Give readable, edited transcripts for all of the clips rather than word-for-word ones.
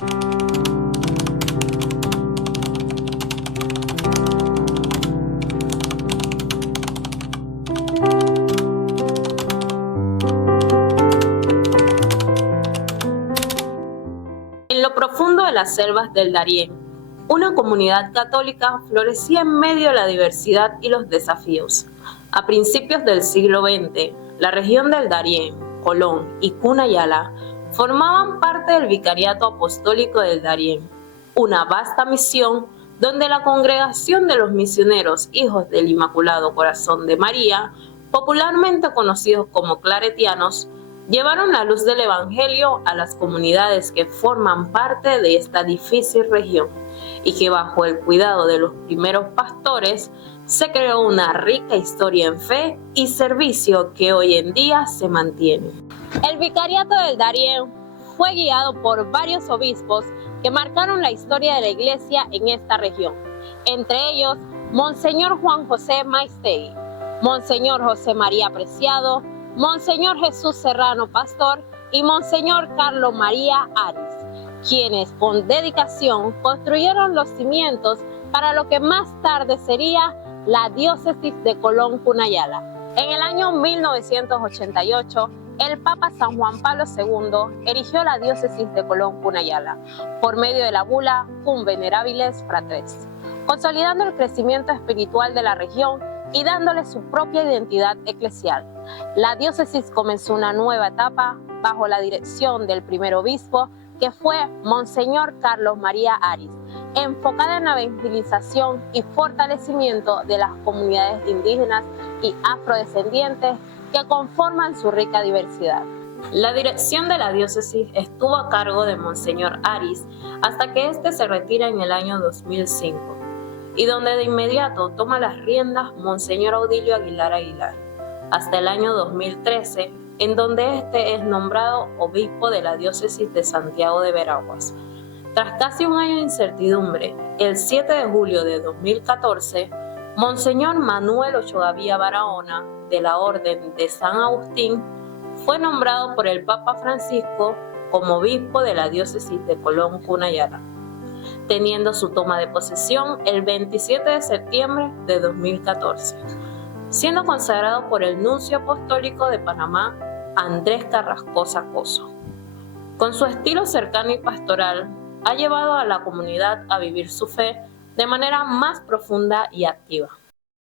En lo profundo de las selvas del Darién, una comunidad católica florecía en medio de la diversidad y los desafíos. A principios del siglo XX, la región del Darién, Colón y Cunayala formaban parte del Vicariato Apostólico del Darién, una vasta misión donde la congregación de los misioneros hijos del Inmaculado Corazón de María, popularmente conocidos como claretianos, llevaron la luz del Evangelio a las comunidades que forman parte de esta difícil región y que bajo el cuidado de los primeros pastores se creó una rica historia en fe y servicio que hoy en día se mantiene. El Vicariato del Darién fue guiado por varios obispos que marcaron la historia de la Iglesia en esta región, entre ellos Monseñor Juan José Maistegui, Monseñor José María Preciado, Monseñor Jesús Serrano Pastor y Monseñor Carlos María Aris, quienes con dedicación construyeron los cimientos para lo que más tarde sería la diócesis de Colón Cunayala. En el año 1988, el Papa San Juan Pablo II erigió la diócesis de Colón Cunayala por medio de la bula Cum Venerabilis Fratres, consolidando el crecimiento espiritual de la región y dándole su propia identidad eclesial. La diócesis comenzó una nueva etapa bajo la dirección del primer obispo, que fue Monseñor Carlos María Aris, enfocada en la evangelización y fortalecimiento de las comunidades indígenas y afrodescendientes que conforman su rica diversidad. La dirección de la diócesis estuvo a cargo de Monseñor Aris hasta que éste se retira en el año 2005, y donde de inmediato toma las riendas Monseñor Audilio Aguilar Aguilar, hasta el año 2013, en donde este es nombrado obispo de la diócesis de Santiago de Veraguas. Tras casi un año de incertidumbre, el 7 de julio de 2014, Monseñor Manuel Ochogavía Barahona, de la Orden de San Agustín, fue nombrado por el Papa Francisco como obispo de la diócesis de Colón Cunayala, teniendo su toma de posesión el 27 de septiembre de 2014, siendo consagrado por el nuncio apostólico de Panamá, Andrés Carrascosa Coso. Con su estilo cercano y pastoral, ha llevado a la comunidad a vivir su fe de manera más profunda y activa.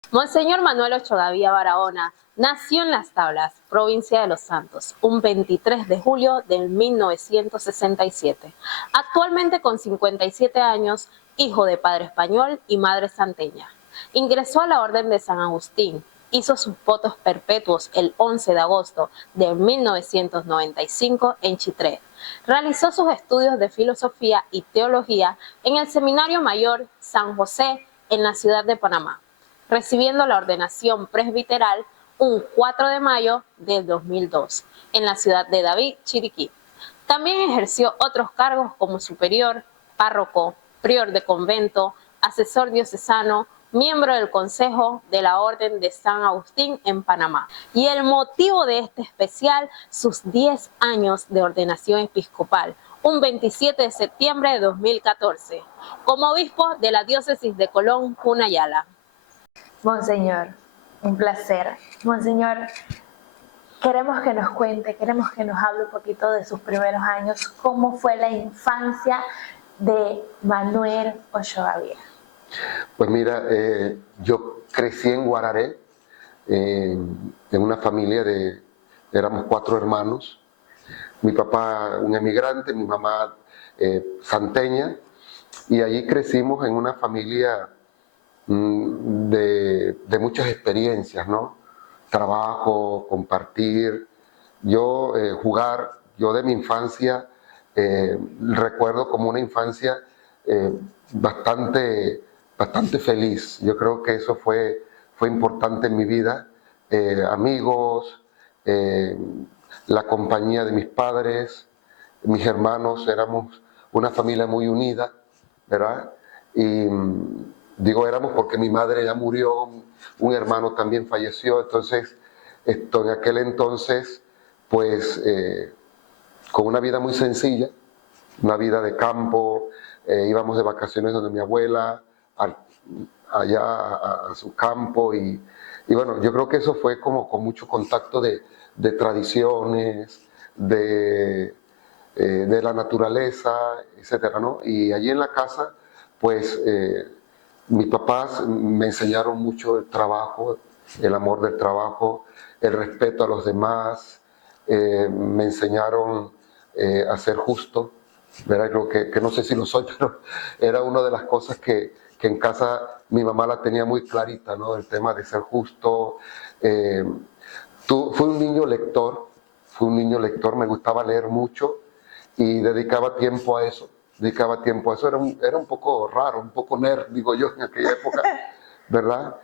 Monseñor Manuel Ochogavía Barahona nació en Las Tablas, provincia de Los Santos, un 23 de julio de 1967. Actualmente con 57 años, hijo de padre español y madre santeña. Ingresó a la Orden de San Agustín, hizo sus votos perpetuos el 11 de agosto de 1995 en Chitré. Realizó sus estudios de filosofía y teología en el Seminario Mayor San José en la ciudad de Panamá, recibiendo la ordenación presbiteral un 4 de mayo de 2002 en la ciudad de David, Chiriquí. También ejerció otros cargos como superior, párroco, prior de convento, asesor diocesano, miembro del Consejo de la Orden de San Agustín en Panamá. Y el motivo de este especial, sus 10 años de ordenación episcopal, un 27 de septiembre de 2014, como obispo de la diócesis de Colón Cunayala. Monseñor, un placer. Monseñor, queremos que nos cuente, queremos que nos hable un poquito de sus primeros años, cómo fue la infancia de Manuel Ochogavía. Pues mira, yo crecí en Guararé, en una familia éramos 4 hermanos. Mi papá un emigrante, mi mamá santeña, y allí crecimos en una familia de muchas experiencias, ¿no? Trabajo, compartir, jugar. Yo de mi infancia recuerdo como una infancia bastante feliz. Yo creo que eso fue importante en mi vida. Amigos, la compañía de mis padres, mis hermanos, éramos una familia muy unida, ¿verdad? Y digo éramos porque mi madre ya murió, un hermano también falleció, entonces en aquel entonces, pues con una vida muy sencilla, una vida de campo, íbamos de vacaciones donde mi abuela, allá a su campo y bueno, yo creo que eso fue como con mucho contacto de tradiciones, de la naturaleza, etcétera, ¿no? Y allí en la casa, pues mis papás me enseñaron mucho el trabajo, el amor del trabajo, el respeto a los demás, me enseñaron a ser justo, ¿verdad? Creo que no sé si lo soy, pero era una de las cosas que en casa mi mamá la tenía muy clarita, ¿no? El tema de ser justo. Fui un niño lector, me gustaba leer mucho y dedicaba tiempo a eso. Era un poco raro, un poco nerd, digo yo, en aquella época, ¿verdad?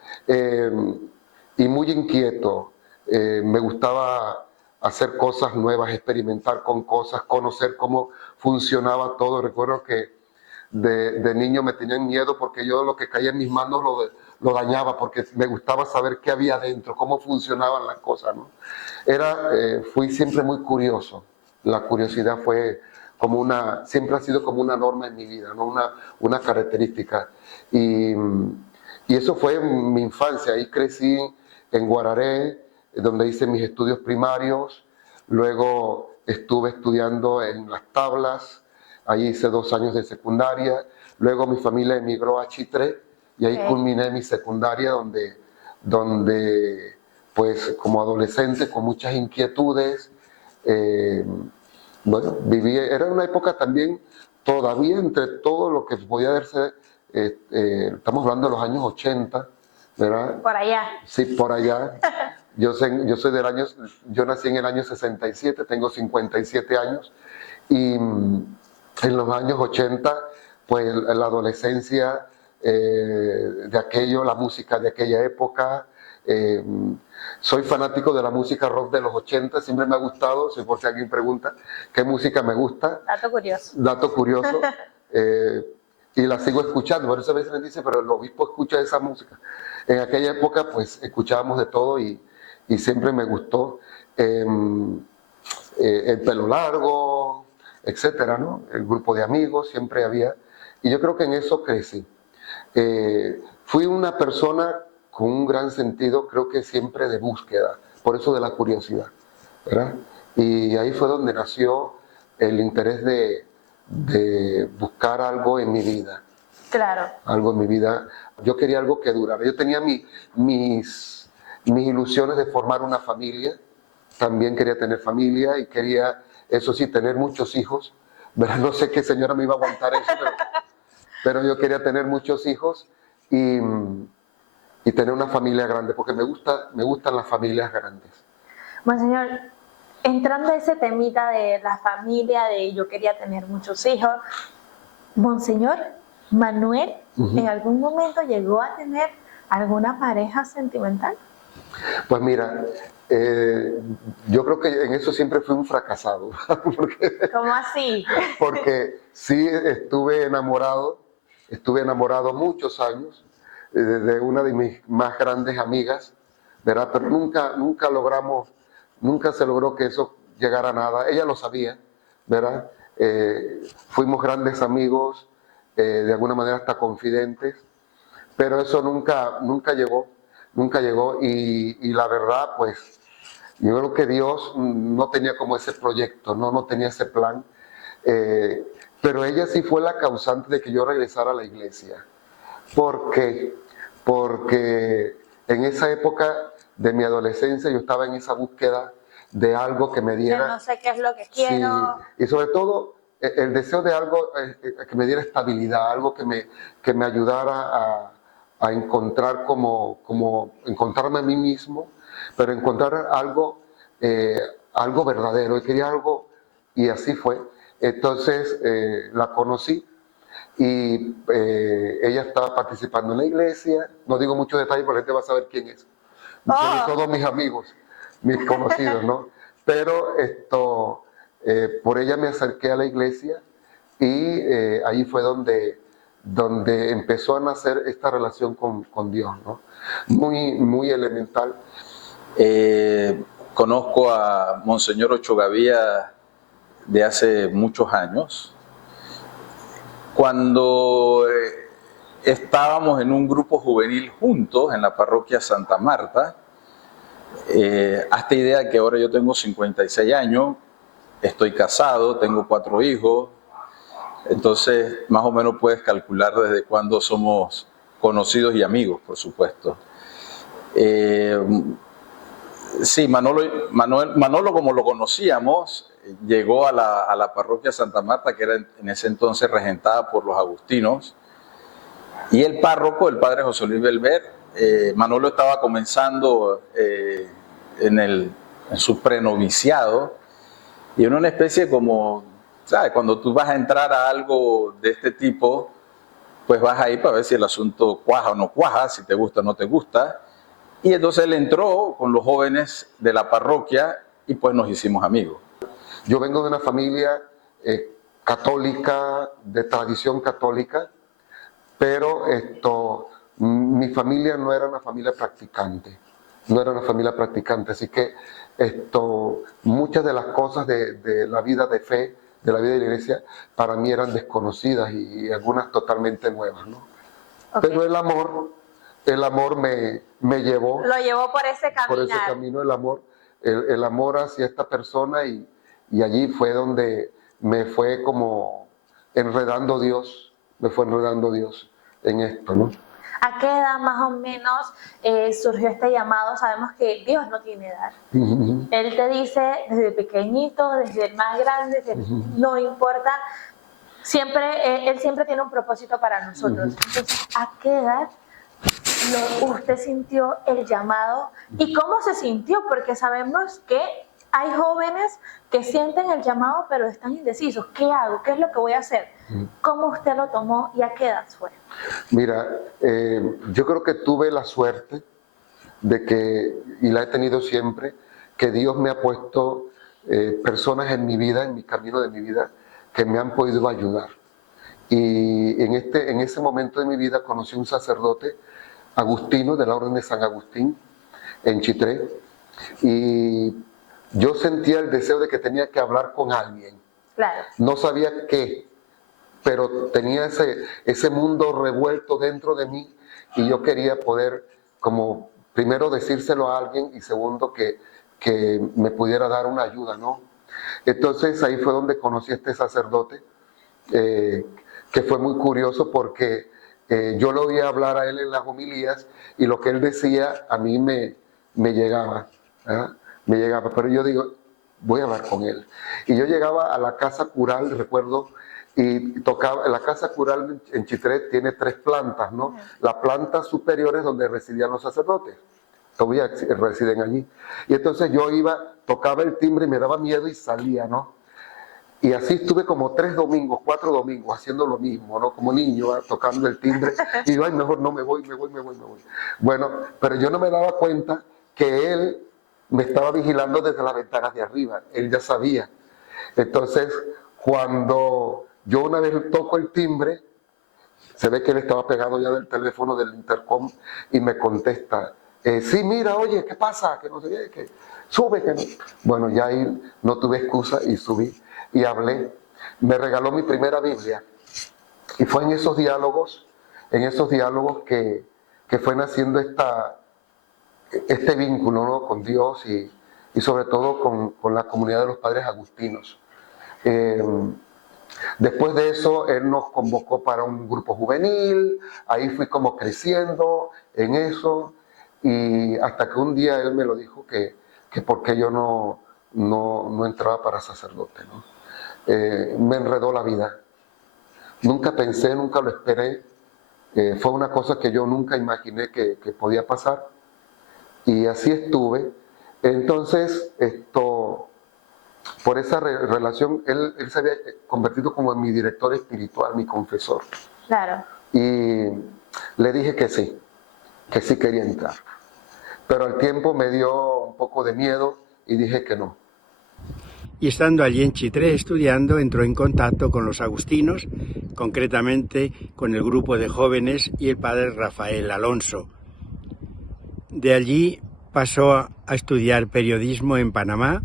Y muy inquieto. Me gustaba hacer cosas nuevas, experimentar con cosas, conocer cómo funcionaba todo. Recuerdo que de niño me tenían miedo porque yo lo que caía en mis manos lo dañaba, porque me gustaba saber qué había dentro, cómo funcionaban las cosas, ¿no? Fui siempre muy curioso. La curiosidad siempre ha sido como una norma en mi vida, ¿no? Una característica. Y eso fue mi infancia. Ahí crecí en Guararé, donde hice mis estudios primarios. Luego estuve estudiando en Las Tablas. Ahí hice 2 años de secundaria. Luego mi familia emigró a Chitré y ahí culminé mi secundaria donde pues como adolescente con muchas inquietudes, bueno, era una época también, todavía entre todo lo que podía verse, estamos hablando de los años 80, ¿verdad? Por allá. Sí, por allá. Yo nací en el año 67, tengo 57 años, y en los años 80, pues la adolescencia de aquello, la música de aquella época. Soy fanático de la música rock de los 80, siempre me ha gustado, si por si alguien pregunta qué música me gusta. Dato curioso. Dato curioso. Y la sigo escuchando, por eso a veces me dice, pero el obispo escucha esa música. En aquella época, pues escuchábamos de todo y siempre me gustó. El pelo largo, etcétera, ¿no? El grupo de amigos siempre había. Y yo creo que en eso crecí. Fui una persona con un gran sentido, creo que siempre de búsqueda, por eso de la curiosidad, ¿verdad? Y ahí fue donde nació el interés de buscar algo en mi vida. Claro. Algo en mi vida. Yo quería algo que durara. Yo tenía mis ilusiones de formar una familia. También quería tener familia y quería, eso sí, tener muchos hijos. ¿Verdad? No sé qué señora me iba a aguantar eso, pero yo quería tener muchos hijos y tener una familia grande, porque me gustan las familias grandes. Monseñor, entrando a ese temita de la familia, de yo quería tener muchos hijos, Monseñor, Manuel, ¿en algún momento llegó a tener alguna pareja sentimental? Pues mira, yo creo que en eso siempre fui un fracasado. ¿Cómo así? Porque sí estuve enamorado muchos años de una de mis más grandes amigas, ¿verdad? Pero nunca se logró que eso llegara a nada. Ella lo sabía, ¿verdad? Fuimos grandes amigos, de alguna manera hasta confidentes, pero eso nunca llegó y la verdad, pues, yo creo que Dios no tenía como ese proyecto, no tenía ese plan, pero ella sí fue la causante de que yo regresara a la iglesia. ¿Por qué? Porque en esa época de mi adolescencia yo estaba en esa búsqueda de algo que me diera... Yo no sé qué es lo que quiero. Sí, y sobre todo el deseo de algo que me diera estabilidad, algo que me ayudara a encontrar encontrarme a mí mismo, pero encontrar algo verdadero. Yo quería algo y así fue. Entonces la conocí y ella estaba participando en la iglesia. No digo muchos detalles porque la gente va a saber quién es. Son todos mis amigos, mis conocidos, ¿no? Pero por ella me acerqué a la iglesia y ahí fue donde empezó a nacer esta relación con Dios, ¿no? Muy elemental. Conozco a Monseñor Ocho Gavía de hace muchos años Cuando estábamos en un grupo juvenil juntos en la parroquia Santa Marta, hasta idea que ahora yo tengo 56 años, estoy casado, tengo 4 hijos, entonces más o menos puedes calcular desde cuándo somos conocidos y amigos, por supuesto. Sí, Manolo, como lo conocíamos, llegó a la parroquia Santa Marta, que era en ese entonces regentada por los agustinos, y el párroco, el padre José Luis Belver, Manolo estaba comenzando en su prenoviciado, y en una especie como, ¿sabes? Cuando tú vas a entrar a algo de este tipo, pues vas ahí para ver si el asunto cuaja o no cuaja, si te gusta o no te gusta. Y entonces él entró con los jóvenes de la parroquia y pues nos hicimos amigos. Yo vengo de una familia católica, de tradición católica, pero mi familia no era una familia practicante. No era una familia practicante, así que muchas de las cosas de la vida de fe, de la vida de la iglesia, para mí eran desconocidas y algunas totalmente nuevas, ¿no? Okay. Pero el amor me llevó. Lo llevó por ese camino. Por ese camino, el amor hacia esta persona y allí fue donde me fue como enredando Dios, en esto, ¿no? ¿A qué edad más o menos surgió este llamado? Sabemos que Dios no tiene edad. Uh-huh. Él te dice desde pequeñito, desde el más grande, uh-huh. No importa. Él siempre tiene un propósito para nosotros. Uh-huh. Entonces, ¿a qué edad usted sintió el llamado? ¿Y cómo se sintió? Porque sabemos que hay jóvenes que sienten el llamado pero están indecisos. ¿Qué hago? ¿Qué es lo que voy a hacer? ¿Cómo usted lo tomó y a qué edad fue? Mira, yo creo que tuve la suerte de que, y la he tenido siempre, que Dios me ha puesto personas en mi vida, en mi camino de mi vida, que me han podido ayudar. Y en ese momento de mi vida conocí un sacerdote agustino de la Orden de San Agustín en Chitré, y yo sentía el deseo de que tenía que hablar con alguien. Claro. No sabía qué, pero tenía ese mundo revuelto dentro de mí y yo quería poder, como primero decírselo a alguien y segundo que me pudiera dar una ayuda, ¿no? Entonces ahí fue donde conocí a este sacerdote, que fue muy curioso porque yo lo oía hablar a él en las homilías y lo que él decía a mí me llegaba, ¿verdad? Me llegaba, pero yo digo, voy a hablar con él. Y yo llegaba a la casa cural, recuerdo, y tocaba, la casa cural en Chitré tiene 3 plantas, ¿no? La planta superior es donde residían los sacerdotes, todavía residen allí. Y entonces yo iba, tocaba el timbre y me daba miedo y salía, ¿no? Y así estuve como 3 domingos, 4 domingos haciendo lo mismo, ¿no? Como niño, tocando el timbre. Y digo, ay, mejor no me voy. Bueno, pero yo no me daba cuenta que él me estaba vigilando desde las ventanas de arriba. Él ya sabía. Entonces, cuando yo una vez toco el timbre, se ve que él estaba pegado ya del teléfono del intercom y me contesta, sí, mira, oye, ¿qué pasa? Que no sé qué, que sube, que no. Bueno, ya ahí no tuve excusa y subí y hablé. Me regaló mi primera Biblia y fue en esos diálogos que fue naciendo este vínculo, ¿no? Con Dios y sobre todo con la comunidad de los padres agustinos. Después de eso, él nos convocó para un grupo juvenil, ahí fui como creciendo en eso, y hasta que un día él me lo dijo que por qué yo no entraba para sacerdote, ¿no? Me enredó la vida. Nunca pensé, nunca lo esperé. Fue una cosa que yo nunca imaginé que podía pasar. Y así estuve. Entonces, por esa relación, él se había convertido como en mi director espiritual, mi confesor. Claro. Y le dije que sí quería entrar. Pero al tiempo me dio un poco de miedo y dije que no. Y estando allí en Chitré estudiando, entró en contacto con los agustinos, concretamente con el grupo de jóvenes y el padre Rafael Alonso. De allí pasó a estudiar periodismo en Panamá,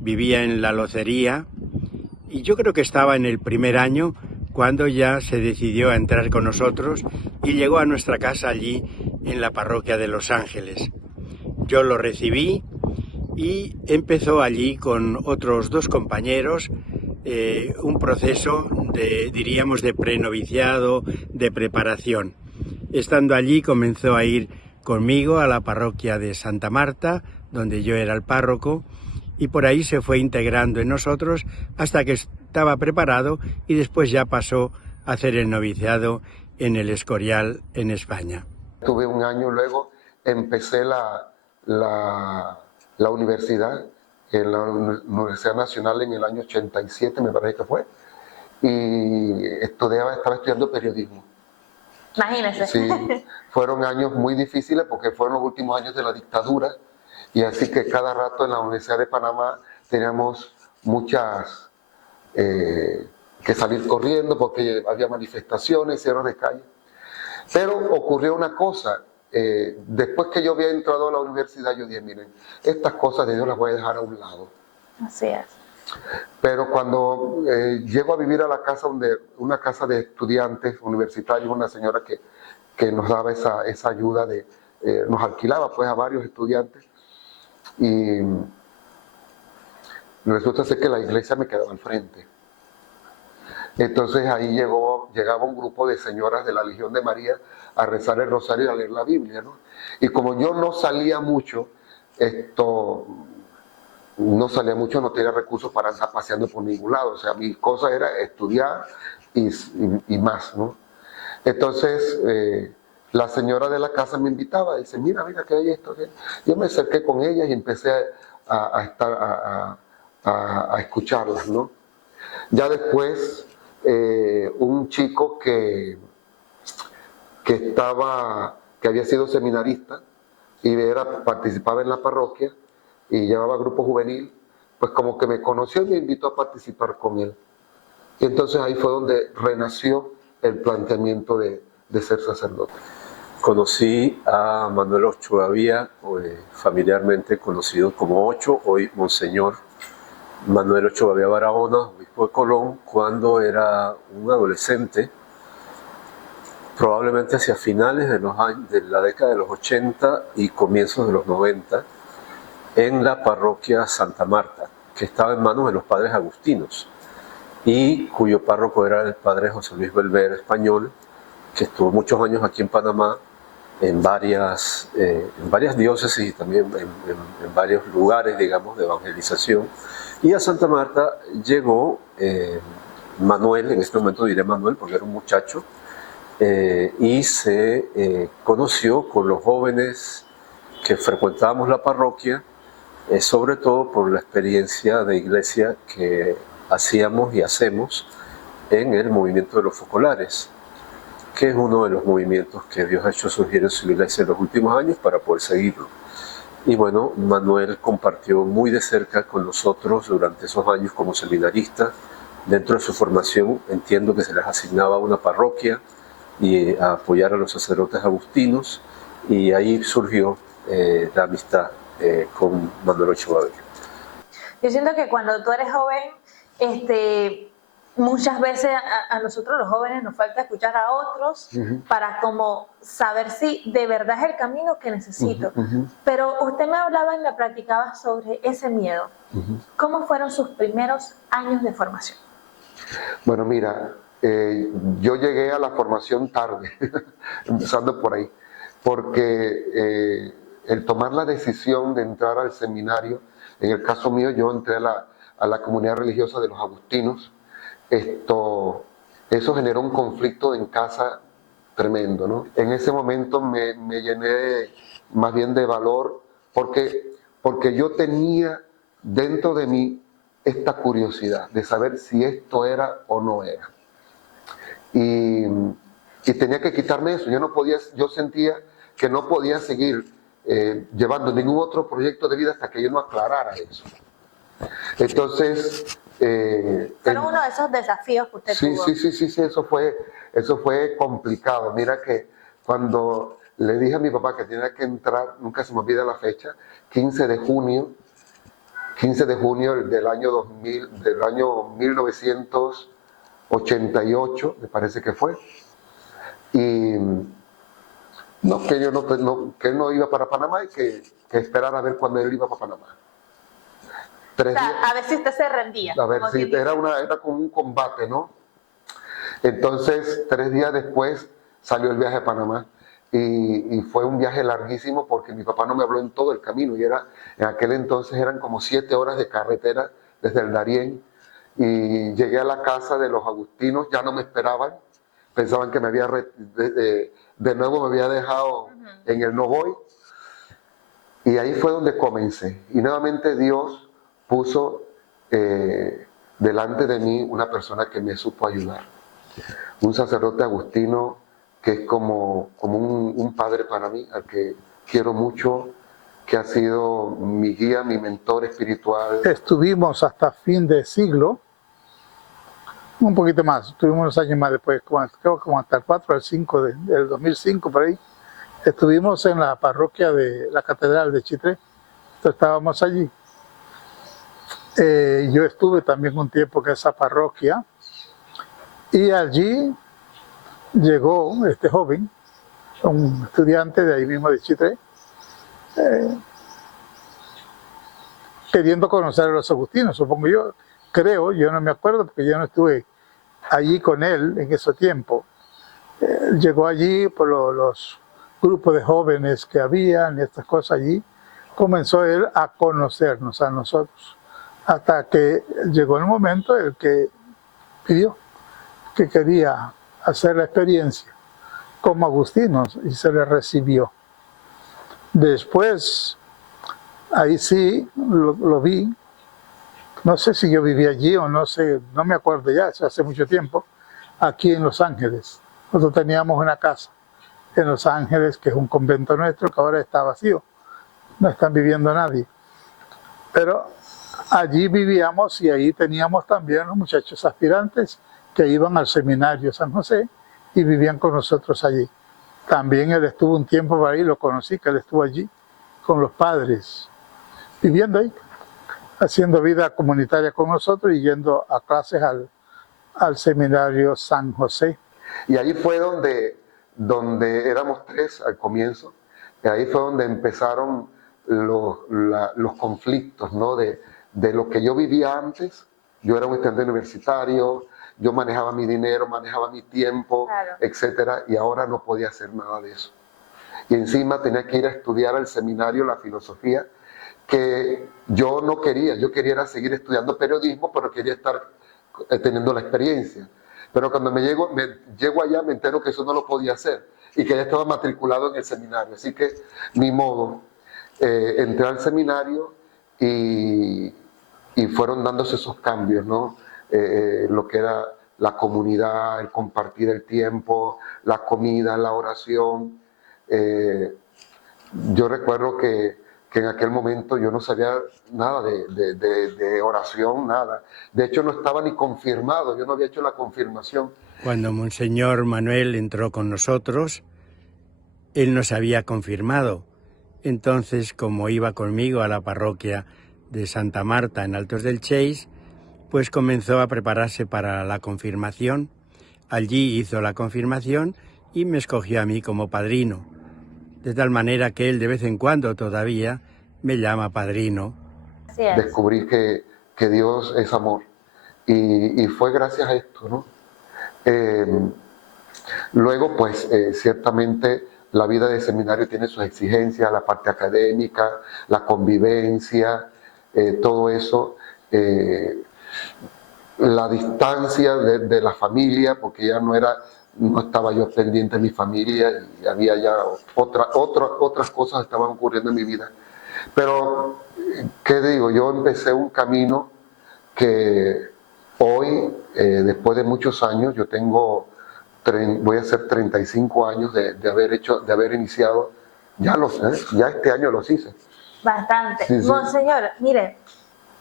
vivía en La Locería y yo creo que estaba en el primer año cuando ya se decidió a entrar con nosotros y llegó a nuestra casa allí en la parroquia de Los Ángeles. Yo lo recibí y empezó allí con otros 2 compañeros un proceso diríamos, de prenoviciado, de preparación. Estando allí comenzó a ir conmigo a la parroquia de Santa Marta, donde yo era el párroco, y por ahí se fue integrando en nosotros hasta que estaba preparado y después ya pasó a hacer el noviciado en el Escorial, en España. Tuve un año, luego empecé la universidad, en la Universidad Nacional en el año 87, me parece que fue, y estaba estudiando periodismo. Imagínese. Sí, fueron años muy difíciles porque fueron los últimos años de la dictadura, y así que cada rato en la Universidad de Panamá teníamos muchas que salir corriendo porque había manifestaciones, cierres de calle. Pero ocurrió una cosa, después que yo había entrado a la universidad, yo dije, miren, estas cosas de Dios las voy a dejar a un lado. Así es. Pero cuando llego a vivir a la casa, una casa de estudiantes universitarios, una señora que nos daba esa ayuda, nos alquilaba pues a varios estudiantes, y resulta ser que la iglesia me quedaba al frente. Entonces ahí llegaba un grupo de señoras de la Legión de María a rezar el rosario y a leer la Biblia, ¿no? Y como yo no salía mucho, no tenía recursos para andar paseando por ningún lado. O sea, mi cosa era estudiar y más, ¿no? Entonces, la señora de la casa me invitaba, dice, mira, que hay esto. Yo me acerqué con ella y empecé a escucharlas, ¿no? Ya después, un chico que había sido seminarista y participaba en la parroquia y llevaba grupo juvenil, pues como que me conoció y me invitó a participar con él. Y entonces ahí fue donde renació el planteamiento de ser sacerdote. Conocí a Manuel Ochoa Vía, familiarmente conocido como Ocho, hoy Monseñor Manuel Ochoa Vía Barahona, obispo de Colón, cuando era un adolescente, probablemente hacia finales de la década de los 80 y comienzos de los 90, en la parroquia Santa Marta, que estaba en manos de los padres agustinos y cuyo párroco era el padre José Luis Belver, español, que estuvo muchos años aquí en Panamá, en varias diócesis y también en varios lugares, digamos, de evangelización. Y a Santa Marta llegó Manuel, en este momento diré Manuel porque era un muchacho, y se conoció con los jóvenes que frecuentábamos la parroquia, sobre todo por la experiencia de iglesia que hacíamos y hacemos en el movimiento de los focolares, que es uno de los movimientos que Dios ha hecho surgir en su iglesia en los últimos años para poder seguirlo. Y bueno, Manuel compartió muy de cerca con nosotros durante esos años como seminarista. Dentro de su formación entiendo que se les asignaba una parroquia y a apoyar a los sacerdotes agustinos, y ahí surgió la amistad con Manuel Ochoa Vía. Yo siento que cuando tú eres joven, muchas veces a nosotros los jóvenes nos falta escuchar a otros para como saber si de verdad es el camino que necesito. Pero usted me hablaba y me platicaba sobre ese miedo. ¿Cómo fueron sus primeros años de formación? Bueno, mira, yo llegué a la formación tarde, empezando por ahí, porque el tomar la decisión de entrar al seminario, en el caso mío yo entré a la comunidad religiosa de los agustinos. Eso generó un conflicto en casa tremendo, ¿no? En ese momento me llené más bien de valor porque yo tenía dentro de mí esta curiosidad de saber si esto era o no era. Y tenía que quitarme eso. Yo sentía que no podía seguir llevando ningún otro proyecto de vida hasta que yo no aclarara eso. Entonces... Fueron uno de esos desafíos que usted tuvo. Sí, eso fue complicado. Mira que cuando le dije a mi papá que tenía que entrar, nunca se me olvida la fecha, 15 de junio del año 2000, del año 1900, 88, me parece que fue. Y no, que, yo que él no iba para Panamá y que esperara a ver cuándo él iba para Panamá. O sea, a ver si usted se rendía. A ver si era como un combate, ¿no? Entonces, 3 días después salió el viaje a Panamá y fue un viaje larguísimo porque mi papá no me habló en todo el camino y en aquel entonces eran como 7 horas de carretera desde el Darién y llegué a la casa de los agustinos, ya no me esperaban, pensaban que me había de nuevo me había dejado en el no voy y ahí fue donde comencé y nuevamente Dios puso delante de mí una persona que me supo ayudar. Un sacerdote agustino que es como un padre para mí, al que quiero mucho, que ha sido mi guía, mi mentor espiritual. Estuvimos hasta fin de siglo, un poquito más, estuvimos unos años más después, creo como hasta el 4 al 5 del 2005 por ahí. Estuvimos en la parroquia de la Catedral de Chitré, estábamos allí. Yo estuve también un tiempo en esa parroquia y allí llegó este joven, un estudiante de ahí mismo de Chitré, queriendo conocer a los agustinos, supongo yo, creo, yo no me acuerdo porque yo no estuve allí con él en ese tiempo. Llegó allí por los grupos de jóvenes que habían y estas cosas allí, comenzó él a conocernos a nosotros. Hasta que llegó el momento en que pidió que quería hacer la experiencia como agustinos y se le recibió. Después, ahí sí lo vi, no sé si yo vivía allí o no sé, no me acuerdo ya, eso hace mucho tiempo, aquí en Los Ángeles. Nosotros teníamos una casa en Los Ángeles, que es un convento nuestro, que ahora está vacío, no están viviendo nadie. Pero allí vivíamos y ahí teníamos también los muchachos aspirantes que iban al seminario San José y vivían con nosotros allí. También él estuvo un tiempo por ahí, lo conocí, que él estuvo allí con los padres, viviendo ahí, haciendo vida comunitaria con nosotros y yendo a clases al seminario San José. Y ahí fue donde éramos 3 al comienzo, y ahí fue donde empezaron los conflictos, ¿no? De lo que yo vivía antes. Yo era un estudiante universitario, yo manejaba mi dinero, manejaba mi tiempo, claro, etcétera, y ahora no podía hacer nada de eso. Y encima tenía que ir a estudiar al seminario la filosofía, que yo no quería, yo quería seguir estudiando periodismo, pero quería estar teniendo la experiencia. Pero cuando llego allá me entero que eso no lo podía hacer y que ya estaba matriculado en el seminario. Así que, ni modo, entré al seminario y fueron dándose esos cambios, ¿no? Lo que era la comunidad, el compartir el tiempo, la comida, la oración. Yo recuerdo que en aquel momento yo no sabía nada de oración, nada. De hecho, no estaba ni confirmado, yo no había hecho la confirmación. Cuando Monseñor Manuel entró con nosotros, él nos había confirmado. Entonces, como iba conmigo a la parroquia de Santa Marta en Altos del Cheix, pues comenzó a prepararse para la confirmación. Allí hizo la confirmación y me escogió a mí como padrino. De tal manera que él de vez en cuando todavía me llama padrino. Así es. Descubrí que Dios es amor. Y fue gracias a esto, ¿no? Luego, pues, ciertamente la vida de seminario tiene sus exigencias, la parte académica, la convivencia, todo eso. La distancia de la familia, porque ya no estaba yo pendiente de mi familia y había ya otras cosas que estaban ocurriendo en mi vida. Pero, ¿qué digo? Yo empecé un camino que hoy, después de muchos años, yo voy a hacer 35 años de haber iniciado, ya este año los hice. Bastante. Sí, sí. Monseñor, mire,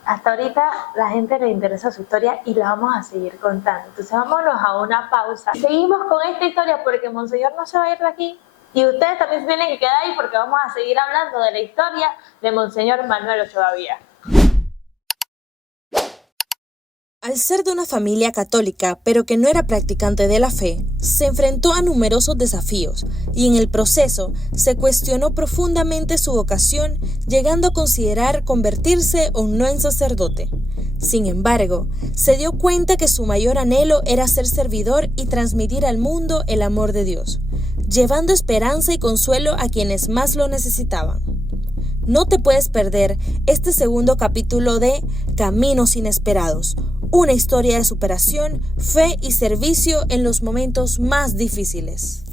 hasta ahorita la gente le interesa su historia y la vamos a seguir contando. Entonces vámonos a una pausa. Seguimos con esta historia porque Monseñor no se va a ir de aquí. Y ustedes también se tienen que quedar ahí porque vamos a seguir hablando de la historia de Monseñor Manuel Ochoa Vía. Al ser de una familia católica, pero que no era practicante de la fe, se enfrentó a numerosos desafíos y en el proceso se cuestionó profundamente su vocación, llegando a considerar convertirse o no en sacerdote. Sin embargo, se dio cuenta que su mayor anhelo era ser servidor y transmitir al mundo el amor de Dios, llevando esperanza y consuelo a quienes más lo necesitaban. No te puedes perder este segundo capítulo de Caminos Inesperados, una historia de superación, fe y servicio en los momentos más difíciles.